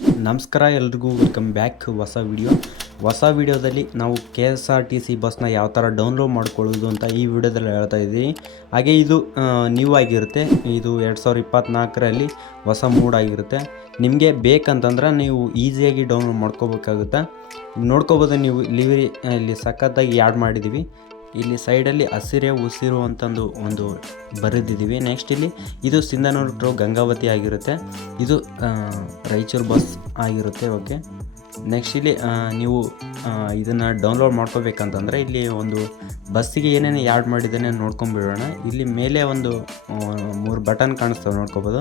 ನಮಸ್ಕಾರ, ಎಲ್ರಿಗೂ welcome back ಹೊಸ ವಿಡಿಯೋ. ಹೊಸ ವಿಡಿಯೋದಲ್ಲಿ ನಾವು K S R T C ಬಸ್ನ ಯಾವ ಥರ ಡೌನ್ಲೋಡ್ ಮಾಡ್ಕೊಳ್ಳೋದು ಅಂತ ಈ ವಿಡಿಯೋದಲ್ಲಿ ಹೇಳ್ತಾ ಇದ್ದೀವಿ ಹಾಗೆ ಇದು ನ್ಯೂ ಆಗಿರುತ್ತೆ. ಇದು ಎರಡು ಸಾವಿರದ ಇಪ್ಪತ್ತ್ನಾಲ್ಕರಲ್ಲಿ ಹೊಸ ಮೂಡ್ ಆಗಿರುತ್ತೆ. ನಿಮಗೆ ಬೇಕಂತಂದ್ರೆ ನೀವು ಈಸಿಯಾಗಿ ಡೌನ್ಲೋಡ್ ಮಾಡ್ಕೋಬೇಕಾಗುತ್ತೆ. ನೋಡ್ಕೋಬೋದು ನೀವು ಲಿವರಿ ಇಲ್ಲಿ ಸಖತ್ತಾಗಿ ಆ್ಯಡ್ ಮಾಡಿದ್ದೀವಿ. ಇಲ್ಲಿ ಸೈಡಲ್ಲಿ ಹಸಿರೇ, ಉಸಿರು ಅಂತಂದು ಒಂದು ಬರೆದಿದ್ದೀವಿ. ನೆಕ್ಸ್ಟ್ ಇಲ್ಲಿ ಇದು ಸಿಂಧನೂರು ಟು ಗಂಗಾವತಿ ಆಗಿರುತ್ತೆ. ಇದು ರಾಯಚೂರು ಬಸ್ ಆಗಿರುತ್ತೆ ಓಕೆ ನೆಕ್ಸ್ಟ್ ಇಲ್ಲಿ ನೀವು ಇದನ್ನು ಡೌನ್ಲೋಡ್ ಮಾಡ್ಕೋಬೇಕಂತಂದರೆ ಇಲ್ಲಿ ಒಂದು ಬಸ್ಸಿಗೆ ಏನೇನು ಯಾಡ್ ಮಾಡಿದ್ದಾನೆ ನೋಡ್ಕೊಂಬಿಡೋಣ. ಇಲ್ಲಿ ಮೇಲೆ ಒಂದು ಮೂರು ಬಟನ್ ಕಾಣಿಸ್ತವೆ ನೋಡ್ಕೋಬೋದು.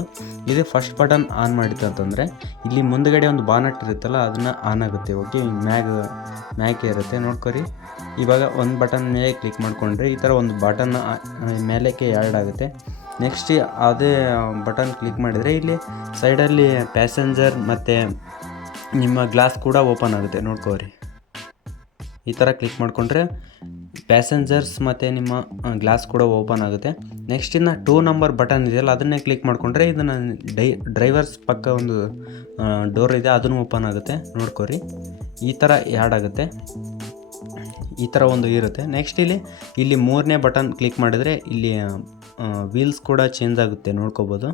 ಇದು ಫಸ್ಟ್ ಬಟನ್ ಆನ್ ಮಾಡಿತ್ತು ಅಂತಂದರೆ, ಇಲ್ಲಿ ಮುಂದಗಡೆ ಒಂದು ಬಾನಟ್ ಇರುತ್ತಲ್ಲ, ಅದನ್ನು ಆನ್ ಆಗುತ್ತೆ. ಓಕೆ ಮ್ಯಾಗ್, ಮ್ಯಾಗೆ ಇರುತ್ತೆ. ನೋಡ್ಕೊರಿ. ಇವಾಗ ಒಂದು ಬಟನ್ ಮೇಲೆ ಕ್ಲಿಕ್ ಮಾಡಿಕೊಂಡ್ರೆ ಈ ಥರ ಒಂದು ಬಟನ್ ಮೇಲೆಕ್ಕೆ ಯಾಡ್ ಆಗುತ್ತೆ. ನೆಕ್ಸ್ಟ್ ಅದೇ ಬಟನ್ ಕ್ಲಿಕ್ ಮಾಡಿದರೆ ಇಲ್ಲಿ ಸೈಡಲ್ಲಿ ಪ್ಯಾಸೆಂಜರ್ ಮತ್ತು ನಿಮ್ಮ ಗ್ಲಾಸ್ ಕೂಡ ಓಪನ್ ಆಗುತ್ತೆ, ನೋಡ್ಕೋರಿ. ಈ ಥರ ಕ್ಲಿಕ್ ಮಾಡಿಕೊಂಡ್ರೆ ಪ್ಯಾಸೆಂಜರ್ಸ್ ಮತ್ತು ನಿಮ್ಮ ಗ್ಲಾಸ್ ಕೂಡ ಓಪನ್ ಆಗುತ್ತೆ. ನೆಕ್ಸ್ಟ್ ಇನ್ನು ಟೂ ನಂಬರ್ ಬಟನ್ ಇದೆಯಲ್ಲ, ಅದನ್ನೇ ಕ್ಲಿಕ್ ಮಾಡಿಕೊಂಡ್ರೆ ಇದನ್ನು ಡೈ, ಡ್ರೈವರ್ಸ್ ಪಕ್ಕ ಒಂದು ಡೋರ್ ಇದೆ, ಅದನ್ನು ಓಪನ್ ಆಗುತ್ತೆ. ನೋಡ್ಕೋರಿ. ಈ ಥರ ಆ್ಯಡ್ ಆಗುತ್ತೆ. ಈ ಥರ ಒಂದು ಇರುತ್ತೆ. ನೆಕ್ಸ್ಟ್ ಇಲ್ಲಿ ಇಲ್ಲಿ ಮೂರನೇ ಬಟನ್ ಕ್ಲಿಕ್ ಮಾಡಿದರೆ ಇಲ್ಲಿ ವೀಲ್ಸ್ ಕೂಡ ಚೇಂಜ್ ಆಗುತ್ತೆ, ನೋಡ್ಕೋಬೋದು.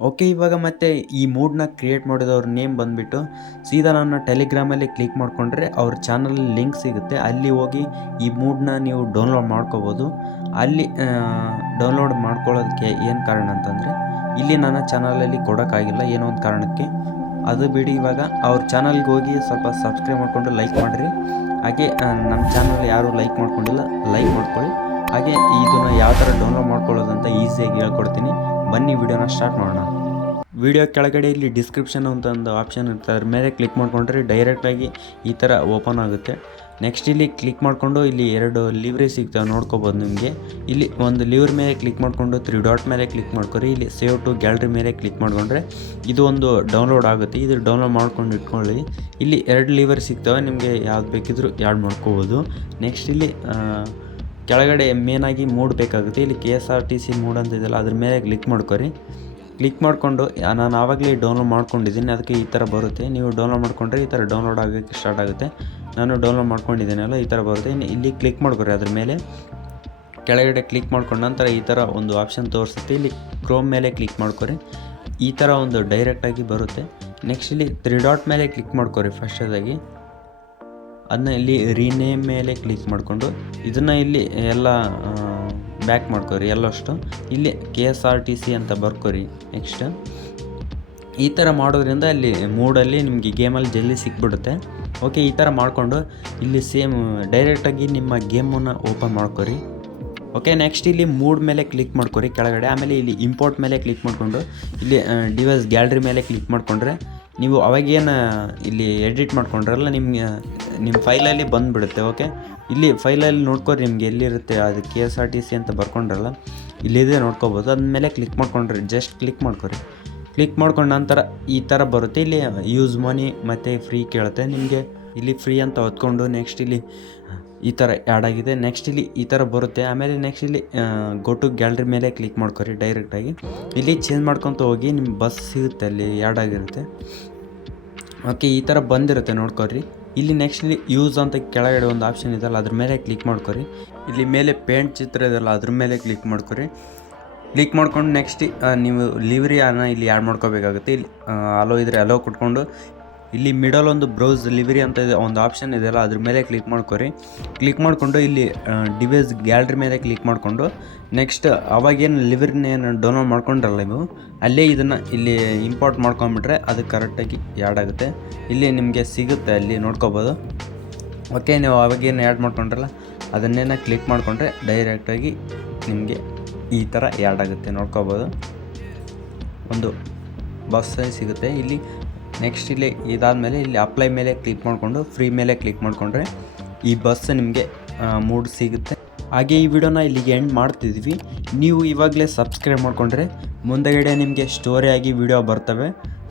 ಓಕೆ ಇವಾಗ ಮತ್ತೆ ಈ ಮೂಡ್ನ ಕ್ರಿಯೇಟ್ ಮಾಡಿದವ್ರ ನೇಮ್ ಬಂದುಬಿಟ್ಟು ಸೀದಾ ನನ್ನ ಟೆಲಿಗ್ರಾಮಲ್ಲಿ ಕ್ಲಿಕ್ ಮಾಡಿಕೊಂಡ್ರೆ ಅವ್ರ ಚಾನಲ್ ಲಿಂಕ್ ಸಿಗುತ್ತೆ. ಅಲ್ಲಿ ಹೋಗಿ ಈ ಮೂಡ್ನ ನೀವು ಡೌನ್ಲೋಡ್ ಮಾಡ್ಕೋಬೋದು. ಅಲ್ಲಿ ಡೌನ್ಲೋಡ್ ಮಾಡ್ಕೊಳ್ಳೋದಕ್ಕೆ ಏನು ಕಾರಣ ಅಂತಂದರೆ ಇಲ್ಲಿ ನನ್ನ ಚಾನಲಲ್ಲಿ ಕೊಡೋಕ್ಕಾಗಿಲ್ಲ ಏನೋ ಒಂದು ಕಾರಣಕ್ಕೆ. ಅದು ಬಿಡಿ ಇವಾಗ ಅವ್ರ ಚಾನಲ್ಗೆ ಹೋಗಿ ಸ್ವಲ್ಪ ಸಬ್ಸ್ಕ್ರೈಬ್ ಮಾಡಿಕೊಂಡು ಲೈಕ್ ಮಾಡಿರಿ. ಹಾಗೆ ನಮ್ಮ ಚಾನಲ್ ಯಾರು ಲೈಕ್ ಮಾಡ್ಕೊಂಡಿಲ್ಲ ಲೈಕ್ ಮಾಡ್ಕೊಳ್ಳಿ. ಹಾಗೆ ಇದನ್ನು ಯಾವ ಥರ ಡೌನ್ಲೋಡ್ ಮಾಡ್ಕೊಳ್ಳೋದಂತ ಈಸಿಯಾಗಿ ಹೇಳ್ಕೊಡ್ತೀನಿ. ಬನ್ನಿ ವಿಡಿಯೋನ ಸ್ಟಾರ್ಟ್ ಮಾಡೋಣ. ವಿಡಿಯೋ ಕೆಳಗಡೆ ಇಲ್ಲಿ ಡಿಸ್ಕ್ರಿಪ್ಷನ್ ಅಂತ ಒಂದು ಆಪ್ಷನ್ ಇರುತ್ತೆ. ಅದ್ರ ಮೇಲೆ ಕ್ಲಿಕ್ ಮಾಡಿಕೊಂಡ್ರೆ ಡೈರೆಕ್ಟಾಗಿ ಈ ಥರ ಓಪನ್ ಆಗುತ್ತೆ. ನೆಕ್ಸ್ಟ್ ಇಲ್ಲಿ ಕ್ಲಿಕ್ ಮಾಡಿಕೊಂಡು ಇಲ್ಲಿ ಎರಡು ಲಿವ್ರಿ ಸಿಗ್ತವೆ ನೋಡ್ಕೋಬೋದು ನಿಮಗೆ. ಇಲ್ಲಿ ಒಂದು ಲಿವ್ರ್ ಮೇಲೆ ಕ್ಲಿಕ್ ಮಾಡಿಕೊಂಡು ತ್ರೀ ಡಾಟ್ ಮೇಲೆ ಕ್ಲಿಕ್ ಮಾಡ್ಕೊರಿ ಇಲ್ಲಿ ಸೇವ್ ಟು ಗ್ಯಾಲರಿ ಮೇಲೆ ಕ್ಲಿಕ್ ಮಾಡಿಕೊಂಡ್ರೆ ಇದು ಒಂದು ಡೌನ್ಲೋಡ್ ಆಗುತ್ತೆ. ಇದು ಡೌನ್ಲೋಡ್ ಮಾಡ್ಕೊಂಡು ಇಟ್ಕೊಳ್ಳಿ. ಇಲ್ಲಿ ಎರಡು ಲಿವರ್ ಸಿಗ್ತವೆ. ನಿಮಗೆ ಯಾವ್ದು ಬೇಕಿದ್ರು ಆ್ಯಡ್ ಮಾಡ್ಕೋಬೋದು. ನೆಕ್ಸ್ಟ್ ಇಲ್ಲಿ ಕೆಳಗಡೆ ಮೇನಾಗಿ ಮೂಡ್ ಬೇಕಾಗುತ್ತೆ. ಇಲ್ಲಿ K S R T C mode ಅಂತ ಇದೆಯಲ್ಲ, ಅದ್ರ ಮೇಲೆ ಕ್ಲಿಕ್ ಮಾಡ್ಕೊರಿ. ಕ್ಲಿಕ್ ಮಾಡಿಕೊಂಡು ನಾನು ಆವಾಗಲೇ ಡೌನ್ಲೋಡ್ ಮಾಡ್ಕೊಂಡಿದ್ದೀನಿ. ಅದಕ್ಕೆ ಈ ಥರ ಬರುತ್ತೆ. ನೀವು ಡೌನ್ಲೋಡ್ ಮಾಡ್ಕೊಂಡ್ರೆ ಈ ಥರ ಡೌನ್ಲೋಡ್ ಆಗೋಕ್ಕೆ ಸ್ಟಾರ್ಟ್ ಆಗುತ್ತೆ. ನಾನು ಡೌನ್ಲೋಡ್ ಮಾಡ್ಕೊಂಡಿದ್ದೀನಲ್ಲ ಈ ಥರ ಬರುತ್ತೆ. ಇನ್ನು ಇಲ್ಲಿ ಕ್ಲಿಕ್ ಮಾಡ್ಕೊರಿ ಅದ್ರ ಮೇಲೆ. ಕೆಳಗಡೆ ಕ್ಲಿಕ್ ಮಾಡ್ಕೊಂಡ ನಂತರ ಈ ಥರ ಒಂದು ಆಪ್ಷನ್ ತೋರಿಸುತ್ತೆ. ಇಲ್ಲಿ ಕ್ರೋಮ್ ಮೇಲೆ ಕ್ಲಿಕ್ ಮಾಡ್ಕೊರಿ. ಈ ಥರ ಒಂದು ಡೈರೆಕ್ಟಾಗಿ ಬರುತ್ತೆ. ನೆಕ್ಸ್ಟ್ ಇಲ್ಲಿ ತ್ರೀ ಡಾಟ್ ಮೇಲೆ ಕ್ಲಿಕ್ ಮಾಡ್ಕೊರಿ ಫಸ್ಟದಾಗಿ ಅದನ್ನ ಇಲ್ಲಿ ರೀನೇಮ್ ಮೇಲೆ ಕ್ಲಿಕ್ ಮಾಡಿಕೊಂಡು ಇದನ್ನು ಇಲ್ಲಿ ಎಲ್ಲ ಬ್ಯಾಕ್ ಮಾಡ್ಕೊರಿ, ಎಲ್ಲಷ್ಟು. ಇಲ್ಲಿ K S R T C ಅಂತ ಬರ್ಕೊರಿ ನೆಕ್ಸ್ಟ್ ಈ ಥರ ಮಾಡೋದ್ರಿಂದ ಅಲ್ಲಿ ಮೂಡಲ್ಲಿ ನಿಮಗೆ ಗೇಮಲ್ಲಿ ಜಲ್ದಿ ಸಿಕ್ಬಿಡುತ್ತೆ. ಓಕೆ ಈ ಥರ ಮಾಡಿಕೊಂಡು ಇಲ್ಲಿ ಸೇಮ್ ಡೈರೆಕ್ಟಾಗಿ ನಿಮ್ಮ ಗೇಮನ್ನು ಓಪನ್ ಮಾಡ್ಕೊರಿ. ಓಕೆ ನೆಕ್ಸ್ಟ್ ಇಲ್ಲಿ ಮೂಡ್ ಮೇಲೆ ಕ್ಲಿಕ್ ಮಾಡ್ಕೊರಿ ಕೆಳಗಡೆ. ಆಮೇಲೆ ಇಲ್ಲಿ ಇಂಪೋರ್ಟ್ ಮೇಲೆ ಕ್ಲಿಕ್ ಮಾಡಿಕೊಂಡು ಇಲ್ಲಿ ಡಿವೈಸ್ ಗ್ಯಾಲ್ರಿ ಮೇಲೆ ಕ್ಲಿಕ್ ಮಾಡಿಕೊಂಡ್ರೆ ನೀವು ಅವಾಗೇನು ಇಲ್ಲಿ ಎಡಿಟ್ ಮಾಡ್ಕೊಂಡ್ರಲ್ಲ, ನಿಮಗೆ ನಿಮ್ಮ ಫೈಲಲ್ಲಿ ಬಂದುಬಿಡುತ್ತೆ ಓಕೆ ಇಲ್ಲಿ ಫೈಲಲ್ಲಿ ನೋಡ್ಕೊರಿ, ನಿಮ್ಗೆ ಎಲ್ಲಿರುತ್ತೆ, ಅದು K S R T C ಅಂತ ಬರ್ಕೊಂಡ್ರಲ್ಲ ಇಲ್ಲಿದೆ ನೋಡ್ಕೋಬೋದು. ಅದ್ಮೇಲೆ ಕ್ಲಿಕ್ ಮಾಡ್ಕೊಂಡ್ರಿ ಜಸ್ಟ್ ಕ್ಲಿಕ್ ಮಾಡ್ಕೊರಿ. ಕ್ಲಿಕ್ ಮಾಡ್ಕೊಂಡ ನಂತರ ಈ ಥರ ಬರುತ್ತೆ. ಇಲ್ಲಿ ಯೂಸ್ ಮನಿ ಮತ್ತು ಫ್ರೀ ಕೇಳುತ್ತೆ. ನಿಮಗೆ ಇಲ್ಲಿ ಫ್ರೀ ಅಂತ ಹೊತ್ಕೊಂಡು ನೆಕ್ಸ್ಟ್ ಇಲ್ಲಿ, ಈ ಥರ ಆ್ಯಡ್ ಆಗಿದೆ. ನೆಕ್ಸ್ಟ್ ಇಲ್ಲಿ ಈ ಥರ ಬರುತ್ತೆ. ಆಮೇಲೆ ನೆಕ್ಸ್ಟ್ ಇಲ್ಲಿ ಗೋ ಟು ಗ್ಯಾಲ್ರಿ ಮೇಲೆ ಕ್ಲಿಕ್ ಮಾಡ್ಕೊರಿ ಡೈರೆಕ್ಟಾಗಿ ಇಲ್ಲಿ ಚೇಂಜ್ ಮಾಡ್ಕೊತ ಹೋಗಿ ನಿಮ್ಮ ಬಸ್ ಸಿಗುತ್ತೆ ಅಲ್ಲಿ ಆ್ಯಡ್ ಆಗಿರುತ್ತೆ. ಓಕೆ ಈ ಥರ ಬಂದಿರುತ್ತೆ, ನೋಡ್ಕೊರಿ. ಇಲ್ಲಿ ನೆಕ್ಸ್ಟ್ ಯೂಸ್ ಅಂತ ಕೆಳಗಡೆ ಒಂದು ಆಪ್ಷನ್ ಇದೆಯಲ್ಲ, ಅದ್ರ ಮೇಲೆ ಕ್ಲಿಕ್ ಮಾಡ್ಕೊರಿ. ಇಲ್ಲಿ ಮೇಲೆ ಪೇಂಟ್ ಚಿತ್ರ ಇದೆಯಲ್ಲ, ಅದ್ರ ಮೇಲೆ ಕ್ಲಿಕ್ ಮಾಡ್ಕೊರಿ. ಕ್ಲಿಕ್ ಮಾಡ್ಕೊಂಡು ನೆಕ್ಸ್ಟ್ ನೀವು ಲಿವ್ರಿ ಅನ್ನ ಇಲ್ಲಿ ಆ್ಯಡ್ ಮಾಡ್ಕೋಬೇಕಾಗುತ್ತೆ. ಇಲ್ಲಿ ಅಲೋ ಇದ್ರೆ ಅಲೋ ಕೊಟ್ಕೊಂಡು ಇಲ್ಲಿ ಮಿಡಲ್ ಒಂದು ಬ್ರೌಸ್ ಡೆಲಿವರಿ ಅಂತ ಇದೆ, ಒಂದು ಆಪ್ಷನ್ ಇದೆಯಲ್ಲ ಅದ್ರ ಮೇಲೆ ಕ್ಲಿಕ್ ಮಾಡ್ಕೊರಿ. ಕ್ಲಿಕ್ ಮಾಡಿಕೊಂಡು ಇಲ್ಲಿ ಡಿವೈಸ್ ಗ್ಯಾಲ್ರಿ ಮೇಲೆ ಕ್ಲಿಕ್ ಮಾಡಿಕೊಂಡು ನೆಕ್ಸ್ಟ್ ಅವಾಗೇನು ಲಿವರಿನ ಏನು ಡೌನ್ಲೋಡ್ ಮಾಡ್ಕೊಂಡ್ರಲ್ಲ ನೀವು, ಅಲ್ಲೇ ಇದನ್ನು ಇಲ್ಲಿ ಇಂಪೋರ್ಟ್ ಮಾಡ್ಕೊಂಬಿಟ್ರೆ ಅದು ಕರೆಕ್ಟಾಗಿ ಆ್ಯಡ್ ಆಗುತ್ತೆ. ಇಲ್ಲಿ ನಿಮಗೆ ಸಿಗುತ್ತೆ, ಅಲ್ಲಿ ನೋಡ್ಕೋಬೋದು. ಓಕೆ ನೀವು ಅವಾಗೇನು ಆ್ಯಡ್ ಮಾಡ್ಕೊಂಡ್ರಲ್ಲ, ಅದನ್ನೇನ ಕ್ಲಿಕ್ ಮಾಡಿಕೊಂಡ್ರೆ ಡೈರೆಕ್ಟಾಗಿ ನಿಮಗೆ ಈ ಥರ ಆ್ಯಡ್ ಆಗುತ್ತೆ, ನೋಡ್ಕೋಬೋದು. ಒಂದು ಬಸ್ ಸಿಗುತ್ತೆ. ಇಲ್ಲಿ ನೆಕ್ಸ್ಟ್ ಇಲ್ಲಿ ಇದಾದಮೇಲೆ ಇಲ್ಲಿ ಅಪ್ಲೈ ಮೇಲೆ ಕ್ಲಿಕ್ ಮಾಡಿಕೊಂಡು, ಫ್ರೀ ಮೇಲೆ ಕ್ಲಿಕ್ ಮಾಡಿಕೊಂಡ್ರೆ ಈ ಬಸ್ ನಿಮಗೆ ಮೂಡ್ ಸಿಗುತ್ತೆ. ಹಾಗೆ ಈ ವಿಡಿಯೋನ ಇಲ್ಲಿಗೆ ಎಂಡ್ ಮಾಡ್ತಿದ್ವಿ. ನೀವು ಇವಾಗಲೇ ಸಬ್ಸ್ಕ್ರೈಬ್ ಮಾಡಿಕೊಂಡ್ರೆ ಮುಂದೆಗಡೆ ನಿಮಗೆ ಸ್ಟೋರಿ ಆಗಿ ವಿಡಿಯೋ ಬರ್ತವೆ.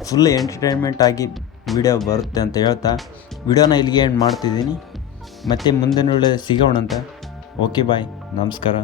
ಫುಲ್ ಎಂಟರ್ಟೈನ್ಮೆಂಟ್ ಆಗಿ ವಿಡಿಯೋ ಬರುತ್ತೆ ಅಂತ ಹೇಳ್ತಾ ವಿಡಿಯೋನ ಇಲ್ಲಿಗೆ ಎಂಡ್ ಮಾಡ್ತಿದ್ದೀನಿ. ಮತ್ತು ಮುಂದಿನ ಸಿಗೋಣ ಅಂತ ಓಕೆ ಬಾಯ್ ನಮಸ್ಕಾರ.